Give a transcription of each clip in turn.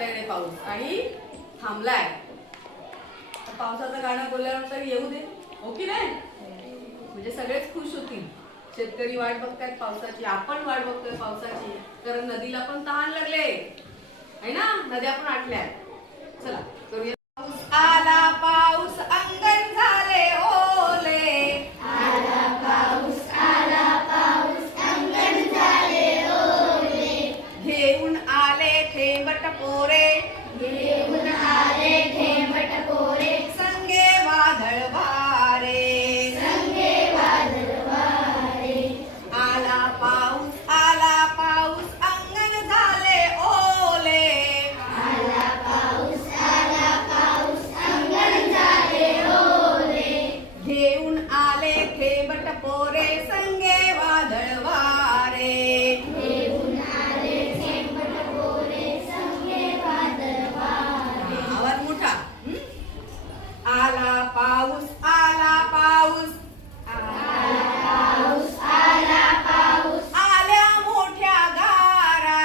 आपल्याकडे पाऊस आणि थांबलाय. पावसाचं गाणं बोलल्यानंतर येऊ दे, हो की नाही? म्हणजे सगळेच खुश होतील. शेतकरी वाट बघतायत पावसाची, आपण वाट बघतोय पावसाची, कारण नदीला पण तहान लागले आहे ना, नद्या पण आटल्या. चला करूया. पाऊस आला, पाऊस अंगण झाले ओले. आला पाऊस आला, पाऊस अंगण झाले ओले. घेऊन आले थेंबट पोरे, घेऊन आले थेंबट पोरे. संगे वादळ वारे. संगे वादळ वारे. आला पाऊस अंगण झाले ओले. आला पाऊस अंगण झाले ओले. घेऊन आले थेंबट पोरे, संगे वादळ वारे. घेऊन आले थेंबट पोरे. संगे वादळ वारे. आवाज मोठा. आला पाऊस आला पाऊस. आला पाऊस आला पाऊस. आल्या मोठ्या गारा.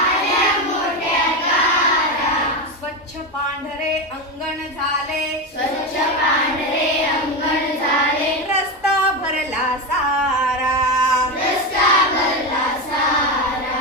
आल्या मोठ्या गारा. स्वच्छ पांढरे अंगण झाले. स्वच्छ पांढरे अंगण झाले. रस्ता भरला सारा. रस्ता भरला सारा.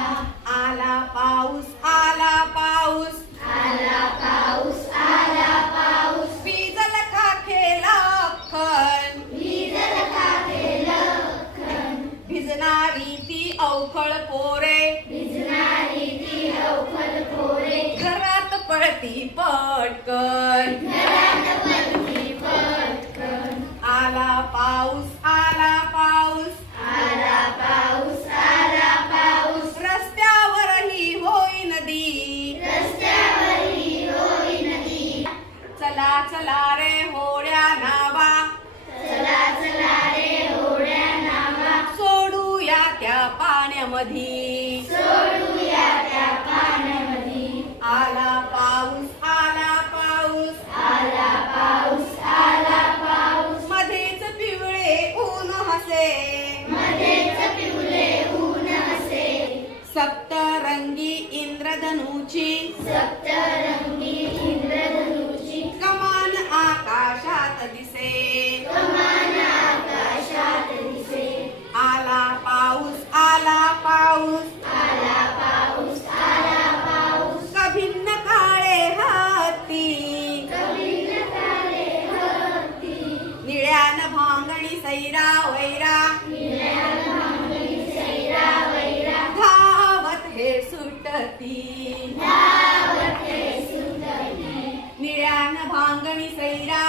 आला पाऊस आला पाऊस. आला पाऊस आला पाऊस. भिजल खाखे लाखन. भिजल खाके लखन. भिजणारी ती अवखळ पोरे. भिजणारी ती अवखल पोरे. घरात पळती पटकन. घरात पडती पटकन. आला पाऊस आला पाऊस. आला पाऊस आला पाऊस. रस्त्यावरही होई नदी. रस्त्यावरही होई नदी. चला चला रे होड्या नावा. चला चला रे होड्या नावा. सोडूया त्या पाण्यामधी. सोडूया त्या पाण्यामधी. आला पाऊस आला पाऊस. आला पाऊस आला पाऊस. मध्येच पिवळे ऊन हसे. मध्येच पिवळे ऊन असे. सप्तरंगी इंद्रधनुची. सप्तरंगी इंद्रधनुची. कमान आकाशात दिसे. कमान आकाशात दिसे. आला पाऊस आला पाऊस. आला पाऊस आला पाऊस. कभिन्न काळे हाती. कवीन काळे हत्ती. निळ्यान भांगणी सैरा वैरा. निळ्यान भांगडी सैरा वैरा. धावत हे सुटती. धावत हे सुंदरी. निळ्यान भांगणी सैरा